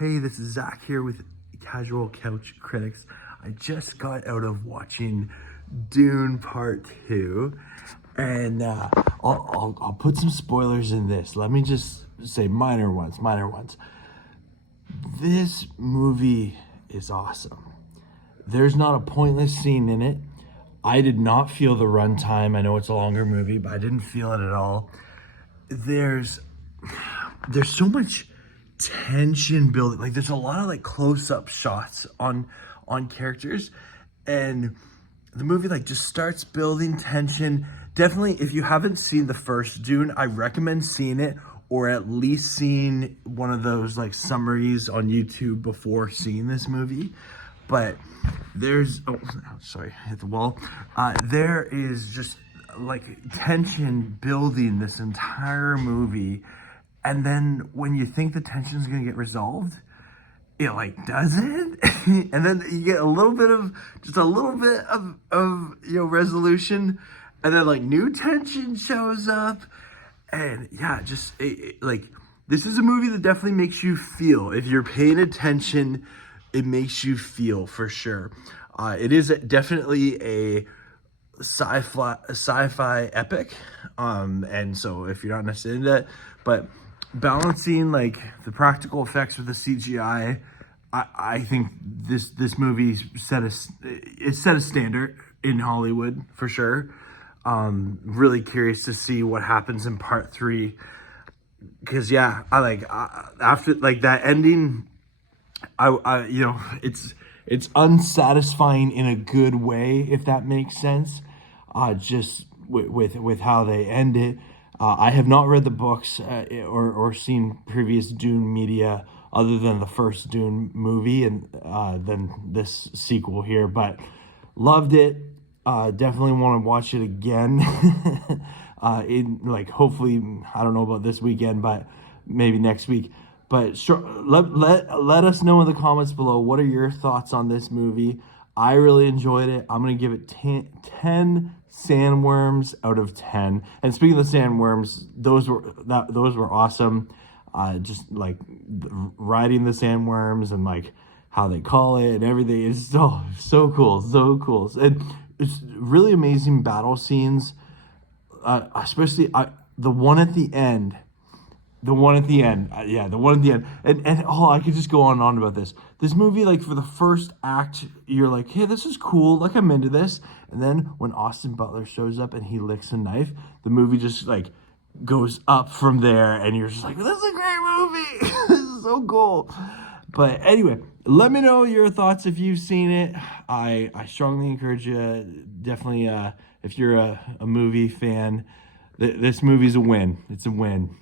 Hey, this is Zach here with Casual Couch Critics. I just got out of watching Dune Part 2, and I'll put some spoilers in this. Let me just say minor ones. This movie is awesome. There's not a pointless scene in it. I did not feel the runtime. I know it's a longer movie, but I didn't feel it at all. There's so much tension building. Like there's a lot of like close-up shots on characters, and the movie like just starts building tension. Definitely, if you haven't seen the first Dune, I recommend seeing it, or at least seeing one of those like summaries on YouTube before seeing this movie. But there's sorry, I hit the wall. There is just like tension building this entire movie, and then when you think the tension's gonna get resolved, it like doesn't. And then you get a little bit of resolution, and then like new tension shows up. And yeah, like this is a movie that definitely makes you feel. If you're paying attention, it makes you feel for sure. It is definitely a sci-fi epic, and so if you're not necessarily into that, but balancing like the practical effects with the CGI, I think this movie set a standard in Hollywood for sure. Really curious to see what happens in part 3, because yeah, after like that ending, I it's unsatisfying in a good way, if that makes sense. Just with how they end it. I have not read the books or seen previous Dune media other than the first Dune movie and then this sequel here, but loved it. Definitely want to watch it again. In like hopefully, I don't know about this weekend, but maybe next week. But sure, let us know in the comments below, what are your thoughts on this movie? I really enjoyed it. I'm going to give it 10 sandworms out of 10. And speaking of the sandworms, those were awesome. Just like riding the sandworms and like how they call it and everything is so cool. And it's really amazing battle scenes, especially the one at the end. The one at the end. And oh, I could just go on and on about this. This movie, like for the first act, you're like, hey, this is cool. Like I'm into this. And then when Austin Butler shows up and he licks a knife, the movie just like goes up from there. And you're just like, this is a great movie. This is so cool. But anyway, let me know your thoughts if you've seen it. I strongly encourage you. Definitely, if you're a movie fan, this movie's a win. It's a win.